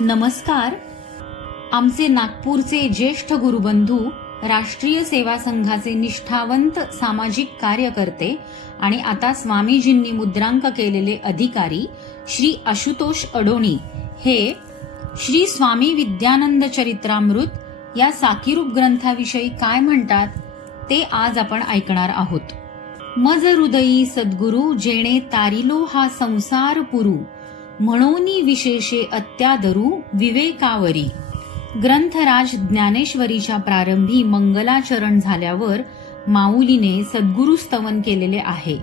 नमस्कार. आमचे नागपूरचे ज्येष्ठ गुरुबंधू राष्ट्रीय सेवा संघाचे निष्ठावंत सामाजिक कार्यकर्ते आणि आता स्वामीजींनी मुद्रांक केलेले अधिकारी श्री आशुतोष अडोणी हे श्री स्वामी विद्यानंद चरित्रामृत या साकीरूप ग्रंथाविषयी काय म्हणतात ते आज आपण ऐकणार आहोत. मज हृदयी सद्गुरु जेणे तारिलो हा संसार पुरू म्हणून विशेषे अत्यादरू विवेकावरी. ग्रंथराज ज्ञानेश्वरीच्या प्रारंभी मंगलाचरण झाल्यावर माऊलीने सद्गुरुस्तवन केलेले आहे.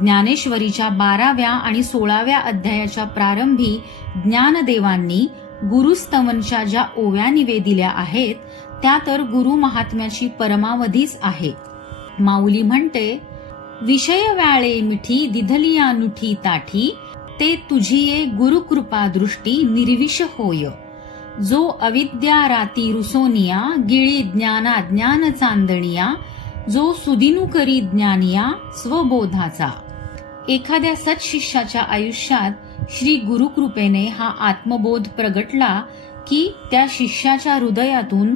ज्ञानेश्वरीच्या बाराव्या आणि सोळाव्या अध्यायाच्या प्रारंभी ज्ञानदेवांनी गुरुस्तवनच्या ज्या ओव्या निवेदिल्या आहेत त्या तर गुरु महात्म्याची परमावधीच आहे. माऊली म्हणते विषय व्याळे मिठी दिधलिया नुठी ताठी ते तुझिये गुरुकृपा दृष्टी निर्विष होय. जो अविद्या राती रुसोनिया गिळी ज्ञाना ज्ञान चांदणिया जो सुदिनू करी ज्ञानिया स्वबोधाचा. एखाद्या सत्शिष्याच्या आयुष्यात श्री गुरुकृपेने हा आत्मबोध प्रगटला की त्या शिष्याच्या हृदयातून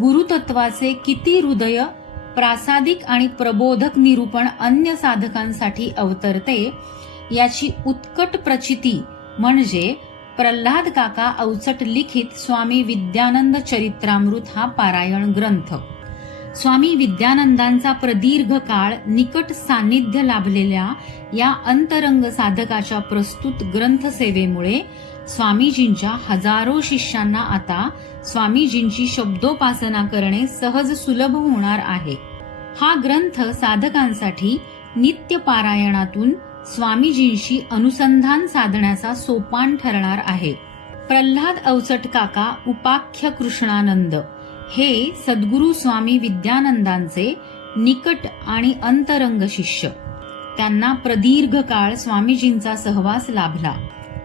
गुरुतत्वाचे किती हृदय प्रासादिक आणि प्रबोधक निरूपण अन्य साधकांसाठी अवतरते याची उत्कट प्रचिती म्हणजे प्रल्हाद काका अवचट लिखित स्वामी विद्यानंद चरित्रामृत हा पारायण ग्रंथ. स्वामी विद्यानंदांचा प्रदीर्घ काळ निकट सान्निध्य लाभलेल्या या अंतरंग साधकाच्या प्रस्तुत ग्रंथसेवेमुळे स्वामीजींच्या हजारो शिष्यांना आता स्वामीजींची शब्दोपासना करणे सहज सुलभ होणार आहे. हा ग्रंथ साधकांसाठी नित्य पारायणातून स्वामीजींशी अनुसंधान साधण्याचा सोपान ठरणार आहे. प्रल्हाद अवचट काका उपाख्य कृष्णानंद. हे सद्गुरु स्वामी विद्यानंदांचे निकट आणि अंतरंग शिष्य. त्यांना प्रदीर्घ काळ स्वामीजींचा सहवास लाभला.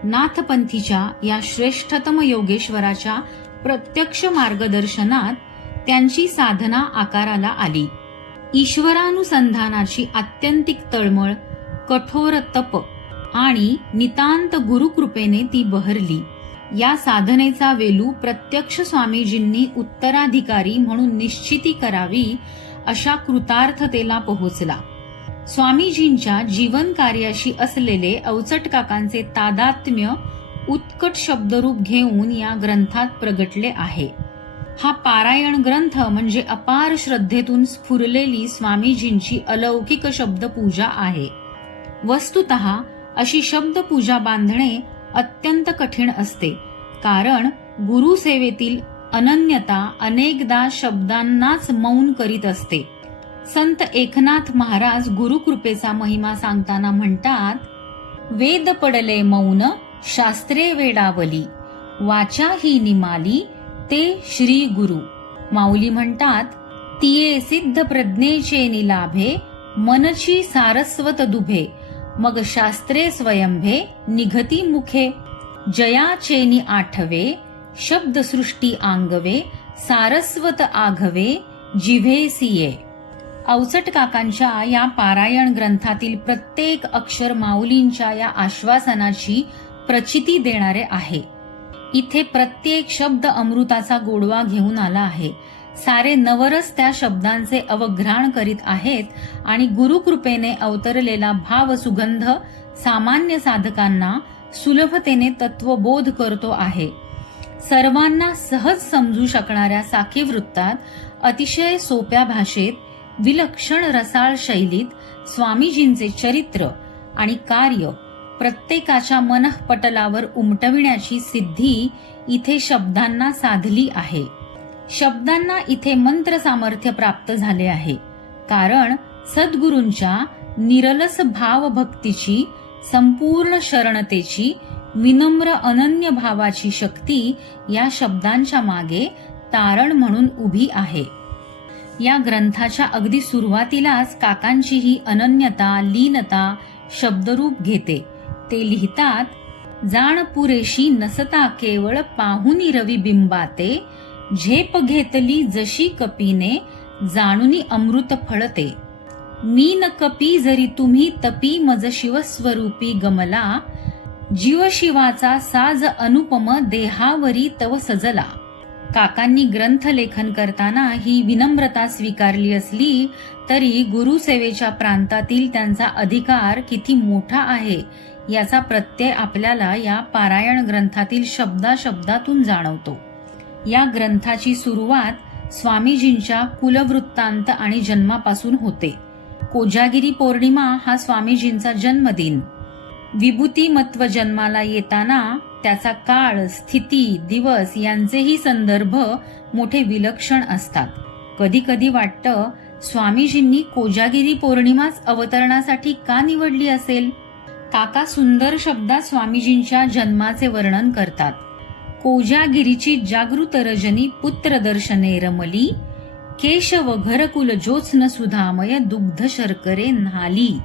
नाथपंथीच्या या श्रेष्ठतम योगेश्वराच्या प्रत्यक्ष मार्गदर्शनात त्यांची साधना आकाराला आली. ईश्वरानुसंधानाची आत्यंतिक तळमळ कठोर तप आणि नितांत गुरुकृपेने ती बहरली. या साधनेचा वेलू प्रत्यक्ष स्वामीजींनी उत्तराधिकारी म्हणून निश्चिती करावी अशा कृतार्थतेला पोहोचला. स्वामीजींच्या जीवन कार्याशी असलेले अवचट काकांचे तादात्म्य उत्कट शब्दरूप घेऊन या ग्रंथात प्रगटले आहे. हा पारायण ग्रंथ म्हणजे अपार श्रद्धेतून स्फुरलेली स्वामीजींची अलौकिक शब्द पूजा आहे. वस्तुत अशी शब्दपूजा बांधणे अत्यंत कठीण असते. कारण गुरुसेवेतील अनन्यता अनेकदा शब्दांनाच मौन करीत असते. संत एकनाथ महाराज गुरुकृपेचा महिमा सांगताना म्हणतात वेद पडले मौन शास्त्रे वेडावली. वाचा ही निमाली ते श्री गुरु. माऊली म्हणतात तिये सिद्ध प्रज्ञेचे निलाभे मनची सारस्वत दुभे. मग शास्त्रे स्वयंभे निघती मुखे. जयाचेनी आठवे शब्दसृष्टी आंगवे सारस्वत आघवे जिव्हे सिये. अवचट काकांच्या या पारायण ग्रंथातील प्रत्येक अक्षर माऊलींच्या या आश्वासनाची प्रचिती देणारे आहे. इथे प्रत्येक शब्द अमृताचा गोडवा घेऊन आला आहे. सारे नवरस त्या शब्दांचे अवघ्राण करीत आहेत आणि गुरुकृपेने अवतरलेला भाव सुगंध सामान्य साधकांना सुलभतेने तत्वबोध करतो आहे. सर्वांना सहज समजू शकणाऱ्या साखी वृत्तात अतिशय सोप्या भाषेत विलक्षण रसाळ शैलीत स्वामीजींचे चरित्र आणि कार्य प्रत्येकाच्या मनःपटलावर उमटविण्याची सिद्धी इथे शब्दांना साधली आहे. शब्दांना इथे मंत्र सामर्थ्य प्राप्त झाले आहे. कारण सद्गुरूंच्या निरलस भावभक्तीची संपूर्ण शरणतेची विनम्र अनन्य भावाची शक्ती या शब्दांच्या मागे तारण म्हणून उभी आहे. या ग्रंथाच्या अगदी सुरुवातीलाच काकांची ही अनन्यता लीनता शब्दरूप घेते. ते लिहितात जाण पुरेशी नसता केवळ पाहुनी रवी बिंबाते झेप घेतली जशी कपीने जाणुनी अमृत फळते. मी न कपी जरी तुम्ही तपी मज शिवस्वरूपी गमला जीवशिवाचा साज अनुपम देहावरी तव सजला. काकांनी ग्रंथ लेखन करताना ही विनम्रता स्वीकारली असली तरी गुरुसेवेच्या प्रांतातील त्यांचा अधिकार किती मोठा आहे याचा प्रत्यय आपल्याला या पारायण ग्रंथातील शब्दाशब्दातून जाणवतो. या ग्रंथाची सुरुवात स्वामीजींच्या कुलवृत्तांत आणि जन्मापासून होते. कोजागिरी पौर्णिमा हा स्वामीजींचा जन्मदिन. विभूतिमत्व जन्माला येताना त्याचा काळ स्थिती दिवस यांचेही संदर्भ मोठे विलक्षण असतात. कधी कधी वाटतं स्वामीजींनी कोजागिरी पौर्णिमाच अवतरणासाठी का निवडली असेल? काका सुंदर शब्दात स्वामीजींच्या जन्माचे वर्णन करतात. कोजागिरीची जागृत रजनी पुत्र दर्शने रमली केशव घरकुल ज्योत्स्न सुधामय दुग्ध शर्करे न्हाली.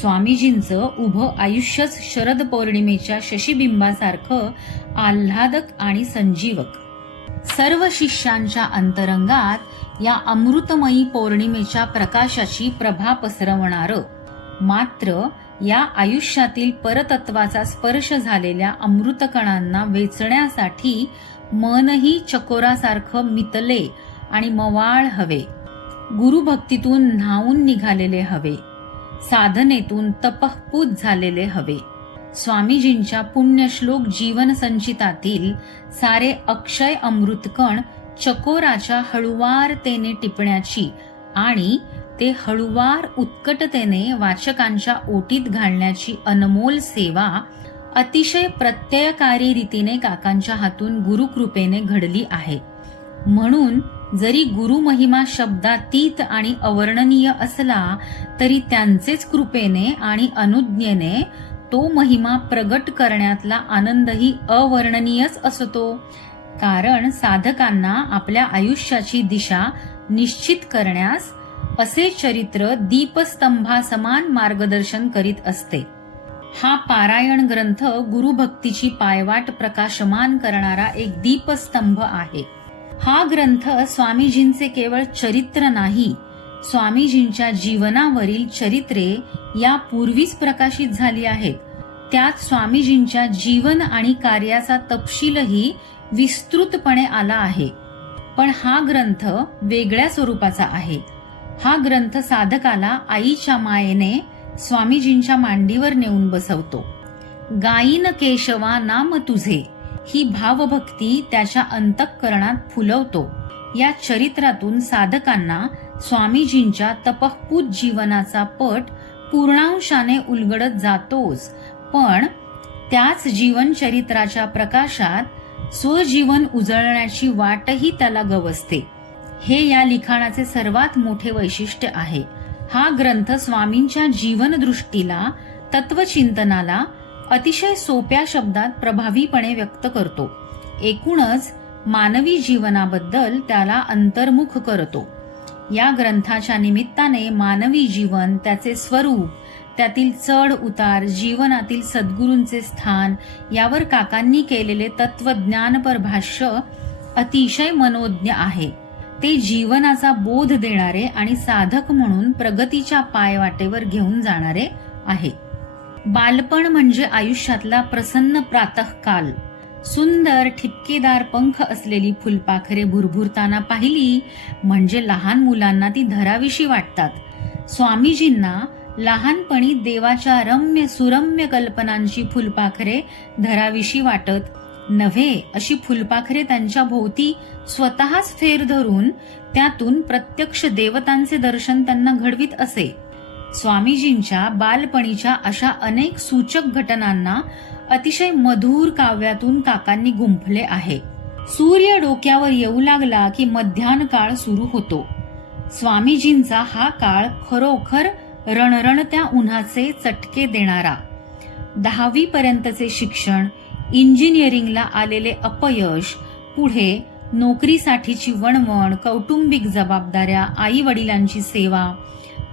स्वामीजींचं उभं आयुष्यच शरद पौर्णिमेच्या शशिबिंबासारखं आल्हादक आणि संजीवक. सर्व शिष्यांच्या अंतरंगात या अमृतमयी पौर्णिमेच्या प्रकाशाची प्रभा पसरवणार मात्र या आयुष्यातील परतत्वाचा स्पर्श झालेल्या अमृतकणांना वेचण्यासाठी मनही चकोरासारखं मितले आणि मवाळ हवे. गुरुभक्तीतून न्हावून निघालेले हवे. साधनेतून तपःपूत झालेले हवे. स्वामीजींच्या पुण्यश्लोक जीवन संचितातील सारे अक्षय अमृतकण चकोराच्या हळुवारतेने टिपण्याची आणि ते हळुवार उत्कटतेने वाचकांच्या ओटीत घालण्याची अनमोल सेवा अतिशय प्रत्ययकारी रीतीने काकांच्या हातून गुरुकृपेने घडली आहे. म्हणून जरी गुरुमहिमा शब्दातीत आणि अवर्णनीय असला तरी त्यांचेच कृपेने आणि अनुज्ञेने तो महिमा प्रगट करण्यातला आनंदही अवर्णनीयच असतो. कारण साधकांना आपल्या आयुष्याची दिशा निश्चित करण्यास असे चरित्र दीपस्तंभासमान मार्गदर्शन करीत असते. हा पारायण ग्रंथ गुरुभक्तीची पायवाट प्रकाशमान करणारा एक दीपस्तंभ आहे. हा ग्रंथ स्वामीजींचे केवळ चरित्र नाही स्वामीजींच्या जीवनावरील चरित्रे या पूर्वीच प्रकाशित झाली आहेत. त्यात स्वामीजींच्या जीवन आणि कार्याचा तपशीलही विस्तृतपणे आला आहे. पण हा ग्रंथ वेगळ्या स्वरूपाचा आहे. हा ग्रंथ साधकाला आईच्या मायेने स्वामीजींच्या मांडीवर नेऊन बसवतो. गायीन केशवा नाम तुझे ही भावभक्ती त्याच्या अंतःकरणात फुलवतो. या चरित्रातून साधकांना स्वामीजींच्या तपःपूत जीवनाचा पट पूर्णांशाने उलगडत जातोच पण त्याच जीवन चरित्राच्या प्रकाशात स्वजीवन उजळण्याची वाटही त्याला गवसते. हे या लिखाणाचे सर्वात मोठे वैशिष्ट्य आहे. हा ग्रंथ स्वामींच्या जीवनदृष्टीला तत्वचिंतनाला अतिशय सोप्या शब्दात प्रभावीपणे व्यक्त करतो. एकूणच मानवी जीवनाबद्दल त्याला अंतर्मुख करतो. या ग्रंथाच्या निमित्ताने मानवी जीवन त्याचे स्वरूप त्यातील चढ उतार जीवनातील सद्गुरूंचे स्थान यावर काकांनी केलेले तत्वज्ञानपर भाष्य अतिशय मनोज्ञ आहे. ते जीवनाचा बोध देणारे आणि साधक म्हणून प्रगतीच्या पायवाटेवर घेऊन जाणारे आहे. बालपण म्हणजे आयुष्यातला प्रसन्न प्रातःकाल. सुंदर ठिपकेदार पंख असलेली फुलपाखरे भुरभुरताना पाहिली म्हणजे लहान मुलांना ती धराविशी वाटतात. स्वामीजींना लहानपणी देवाच्या रम्य सुरम्य कल्पनांची फुलपाखरे धराविशी वाटत नव्हे अशी फुलपाखरे त्यांच्या भोवती स्वतःच फेर धरून त्यातून प्रत्यक्ष देवतांचे दर्शन त्यांना घडवीत असे. स्वामीजींच्या बालपणीच्या अशा अनेक सूचक घटनांना अतिशय मधुर काव्यातून काकांनी गुंफले आहे. सूर्य डोक्यावर येऊ लागला की मध्यान काळ सुरू होतो. स्वामीजींचा हा काळ खरोखर रणरणत्या उन्हाचे चटके देणारा. दहावी पर्यंतचे शिक्षण इंजिनिअरिंगला आलेले अपयश पुढे नोकरीसाठीची वणवण कौटुंबिक जबाबदाऱ्या आई वडिलांची सेवा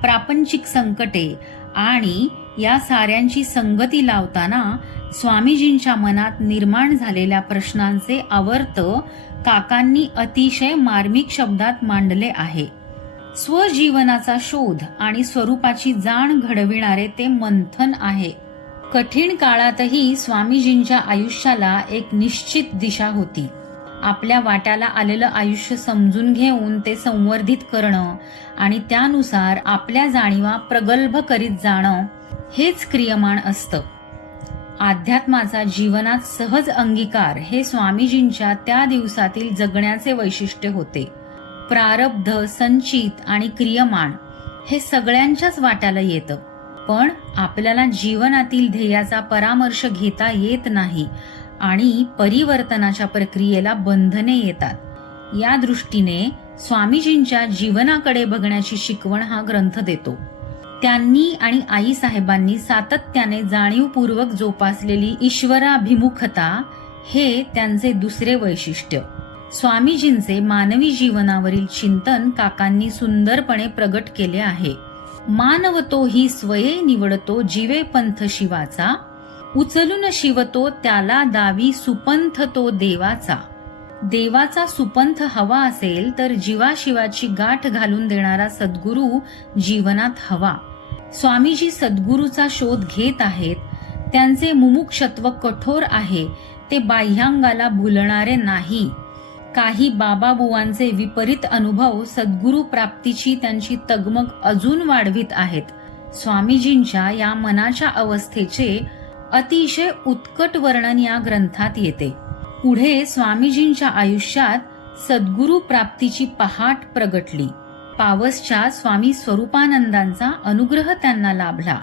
प्रापंचिक संकटे आणि या साऱ्यांची संगती लावताना स्वामीजींच्या मनात निर्माण झालेल्या प्रश्नांचे आवर्त काकांनी अतिशय मार्मिक शब्दात मांडले आहे. स्वजीवनाचा शोध आणि स्वरूपाची जाण घडविणारे ते मंथन आहे. कठीण काळातही स्वामीजींच्या आयुष्याला एक निश्चित दिशा होती. आपल्या वाट्याला आलेलं आयुष्य समजून घेऊन ते संवर्धित करणं आणि त्यानुसार आपल्या जाणीवा प्रगल्भ करीत जाणं हेच क्रियमाण असतं. अध्यात्माचा जीवनात सहज अंगीकार हे स्वामीजींच्या त्या दिवसातील जगण्याचे वैशिष्ट्य होते. प्रारब्ध संचित आणि क्रियमाण हे सगळ्यांच्याच वाट्याला येतं. पण आपल्याला जीवनातील ध्येयाचा परामर्श घेता येत नाही आणि परिवर्तनाच्या प्रक्रियेला बंधने येतात. या दृष्टीने स्वामीजींच्या जीवनाकडे बघण्याची शिकवण हा ग्रंथ देतो. त्यांनी आणि आई साहेबांनी सातत्याने जाणीवपूर्वक जोपासलेली ईश्वराभिमुखता हे त्यांचे दुसरे वैशिष्ट्य. स्वामीजींचे मानवी जीवनावरील चिंतन काकांनी सुंदरपणे प्रगट केले आहे. मानव तो ही स्वये निवडतो जीवे पंथ शिवाचा. उचलून शिवतो त्याला दावी सुपंथ तो देवाचा. देवाचा सुपंथ हवा असेल तर जीवाशिवाची गाठ घालून देणारा सद्गुरू जीवनात हवा. स्वामीजी सद्गुरूचा शोध घेत आहेत. त्यांचे मुमुक्षत्व कठोर आहे. ते बाह्यांगाला भुलणारे नाही. काही बाबाबुवांचे विपरीत अनुभव सद्गुरू प्राप्तीची त्यांची तगमग अजून वाढवित आहेत. स्वामीजींच्या या मनाच्या अवस्थेचे अतिशय उत्कट वर्णन या ग्रंथात येते. पुढे स्वामीजींच्या आयुष्यात सद्गुरू प्राप्तीची पहाट प्रगटली. पावसच्या स्वामी स्वरूपानंदांचा अनुग्रह त्यांना लाभला.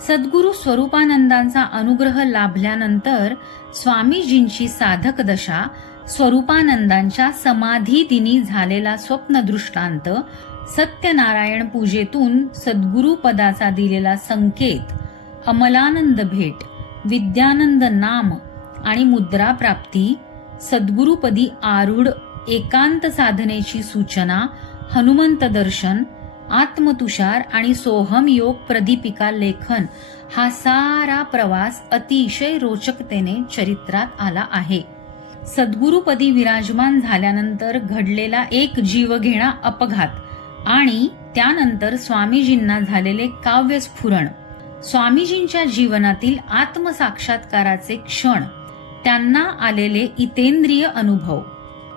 सद्गुरू स्वरूपानंदांचा अनुग्रह लाभल्यानंतर स्वामीजींची साधक दशा स्वरूपानंदांच्या समाधी दिनी झालेला स्वप्न दृष्टांत सत्यनारायण पूजेतून सद्गुरुपदाचा दिलेला संकेत अमलानंद भेट विद्यानंद नाम आणि मुद्रा प्राप्ती सद्गुरुपदी आरूढ एकांत साधनेची सूचना हनुमंत दर्शन आत्मतुषार आणि सोहम योग प्रदीपिका लेखन हा सारा प्रवास अतिशय रोचकतेने चरित्रात आला आहे. सद्गुरुपदी विराजमान झाल्यानंतर घडलेला एक जीवघेणा अपघात आणि त्यानंतर स्वामीजींना झालेले काव्यस्फुरण. स्वामीजींच्या जीवनातील आत्मसाक्षात्काराचे क्षण त्यांना आलेले इतेंद्रिय अनुभव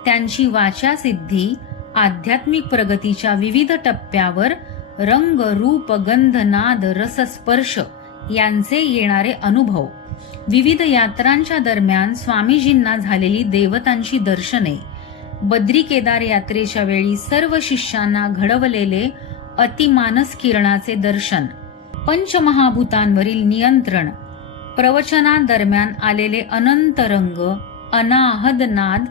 त्यांची वाचासिद्धी आध्यात्मिक प्रगतीच्या विविध टप्प्यावर रंग रूप गंध नाद रसस्पर्श यांचे येणारे अनुभव. विविध यात्रांच्या दरम्यान स्वामीजींना झालेली देवतांची दर्शने. बद्री केदार यात्रेच्या वेळी सर्व शिष्यांना घडवलेले अतिमानस किरणाचे दर्शन पंचमहाभूतांवरील नियंत्रण प्रवचनादरम्यान आलेले अनंत रंग अनाहद नाद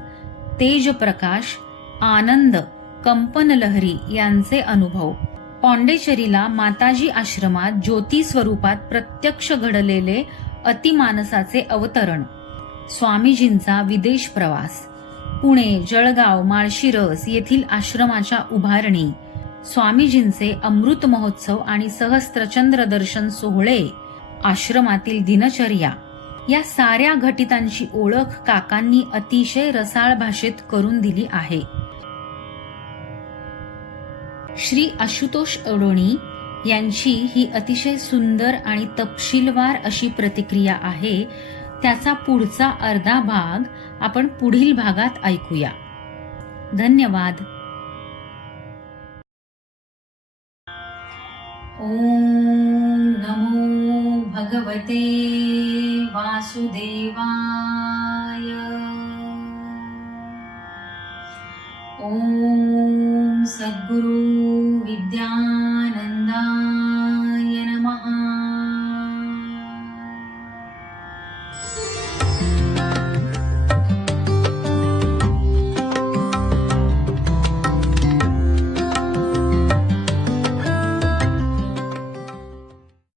तेज प्रकाश आनंद कंपन लहरी यांचे अनुभव. पॉंडेचेरीला माताजी आश्रमात ज्योती स्वरूपात प्रत्यक्ष घडलेले अतिमानसाचे अवतरण. स्वामीजींचा विदेश प्रवास. पुणे जळगाव माळशिरस येथील आश्रमाच्या उभारणी. स्वामीजींचे अमृत महोत्सव आणि सहस्त्रचंद्र दर्शन सोहळे. आश्रमातील दिनचर्या. या साऱ्या घटितांची ओळख काकांनी अतिशय रसाळ भाषेत करून दिली आहे. श्री आशुतोष अडोणी यांची ही अतिशय सुंदर आणि तपशीलवार अशी प्रतिक्रिया आहे. त्याचा पुढचा अर्धा भाग आपण पुढील भागात ऐकूया. धन्यवाद. ओम नमो भगवते वासुदेवाय. ओम सद्गुरु विद्या